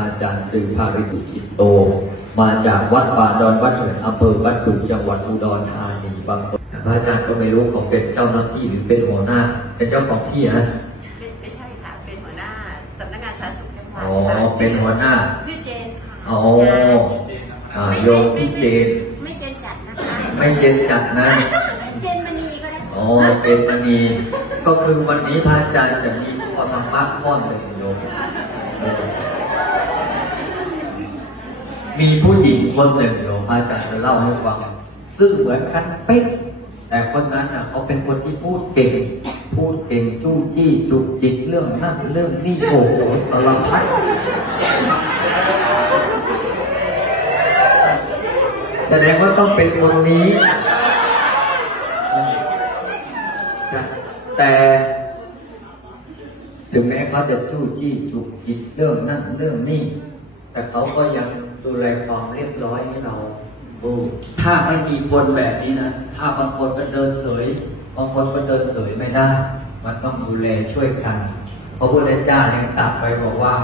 อาจารย์สื่อภาริตุจิตโต มาจากวัดป่าดอนวัดเถินอำเภอวัดดุจังหวัดอุดรธานีบางคนพระอาจารย์ก็ไม่รู้เขาเป็นเจ้าหน้าที่หรือเป็นหัวหน้า เป็นเจ้าของที่นะไม่ไม่ใช่ค่ะ เป็นหัวหน้าสำนักงานสาธารณสุขจังหวัดอ๋อค่ะเป็นหัวหน้า ชื่อเจนค่ะอ๋ออ่าโยมพี่เจน ไม่เจนจัดนะคะ ไม่เจนจัดนะ เจนมณีก็ได้ อ๋อเป็นมณีก็คือวันนี้พระอาจารย์จะมีข้อธรรมะข้อหนึ่งโยมเออ มีผู้หญิงคนหนึ่งโยมพระอาจารย์จะเล่าให้ฟังซึ่งเหมือนกันเป๊ะแต่คนนั้นน่ะเขาเป็นคนที่พูดเก่ง พูดเก่งจู้จี้จุกจิกเรื่องนั่นเรื่องนี่โอ้โหสารพัดแสดงว่าต้องเป็นคนนี้ แต่ถึงแม้เขาจะจู้จี้จุกจิกเรื่องนั่นเรื่องนี่ แต่เขาก็ยัง ดูแลความเรียบร้อยให้เราโอ้ถ้าไม่มีคนแบบนี้นะ ถ้าบางคนก็เดินเสย บางคนก็เดินเสยไม่ได้ มันต้องดูแลช่วยกัน พระพุทธเจ้ายังตรัสไปบอกว่า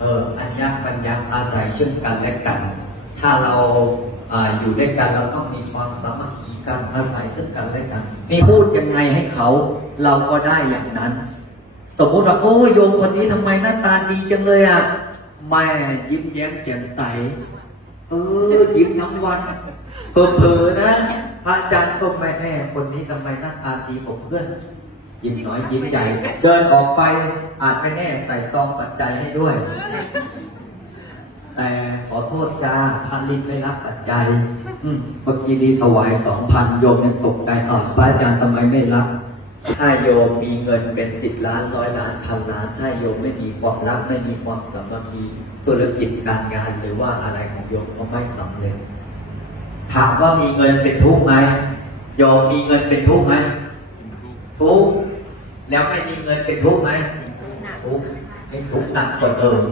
เอออัญญปัญญาอาศัยซึ่งกันและกัน ถ้าเราอยู่ด้วยกันเราต้องมีความสามัคคีกันอาศัยซึ่งกันและกันมีพูดยังไงให้เขา เราก็ได้อย่างนั้น สมมติว่าโอ้โยมคนนี้ทำไมหน้าตาดีจังเลยอะ แม่ยิ้มแย้มแจ่มใส เออ ยิ้มทั้งวัน เผลอๆนะ พระอาจารย์ก็ไม่แน่คนนี้ทำไมหน้าตาดีกว่าเพื่อน ยิ้มน้อยยิ้มใหญ่ เดินออกไป อาจไม่แน่ใส่ซองปัจจัยให้ด้วย แต่ขอโทษจ้าพันลินไม่รับปัจจัย อืมเมื่อกี้นี้ถวายสองพันโยมยังตกใจอ่อนพระอาจารย์ทำไมไม่รับ ถ้าโยมมีเงินเป็นสิบล้านร้อยล้านพันล้าน ถ้าโยมไม่มีความรักไม่มีความสามัคคีธุรกิจการงานหรือว่าอะไรของโยมก็ไม่สำเร็จถามว่ามีเงินเป็นทุกข์ไหมโยมมีเงินเป็นทุกข์ไหมทุกข์แล้วไม่มีเงินเป็นทุกข์ไหมทุกข์ไม่ทุกข์หนักกว่าเดิม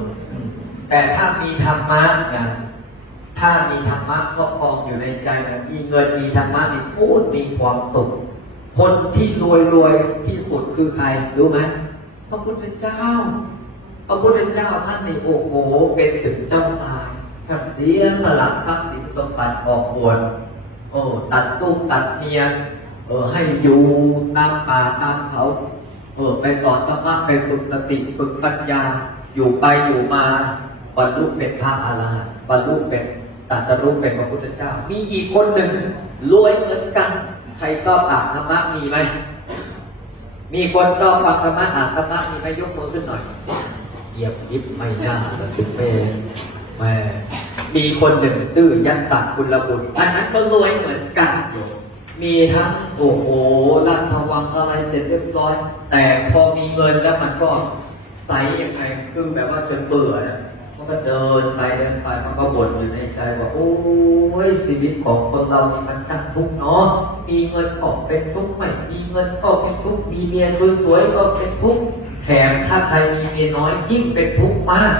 แต่ถ้ามีธรรมะนะถ้ามีธรรมะครอบครองอยู่ในใจนะมีเงินมีธรรมะมีพูดมีความสุข คนที่รวยรวยที่สุดคือใครรู้ไหมพระพุทธเจ้า พระพุทธเจ้าท่านในโอ้โหเป็นถึงเจ้าชายท่านเสียสละทรัพย์สินสมบัติออกบวชโอ้ตัดลูกตัดเมียเออให้อยู่ตามป่าตามเขาเออไปสอนธรรมะไปฝึกสติฝึกปัญญา อยู่ไปอยู่มาบรรลุเป็นพระอรหันต์บรรลุเป็นตรัสรู้เป็นพระพุทธเจ้า มีอีกคนหนึ่งรวยเหมือนกัน ใครชอบอ่านธรรมะมีไหม มีคนชอบฟังธรรมะอ่านธรรมะมีไหมยกมือขึ้นหน่อยเหยียบยิบไม่น่าเลยแม่แม่มีคนหนึ่งซื่อยัดสัตว์คุณระบุตรอันนั้นก็รวยเหมือนกันอยู่มีทั้งโอ้โหรัฐวังอะไรเสร็จเรียบร้อย แต่พอมีเงินแล้วมันก็ใสยังไงคือแบบว่าจนเบื่อนะ มันก็เดินไปเดินไปมันก็บ่นอยู่ในใจว่าโอ้ยชีวิตของคนเรานี่มันช่างทุกข์เนาะมีเงินก็เป็นทุกข์ไม่มีเงินก็เป็นทุกข์มีเมียสวยๆก็เป็นทุกข์แถมถ้าใครมีเมียน้อยยิ่งเป็นทุกข์มาก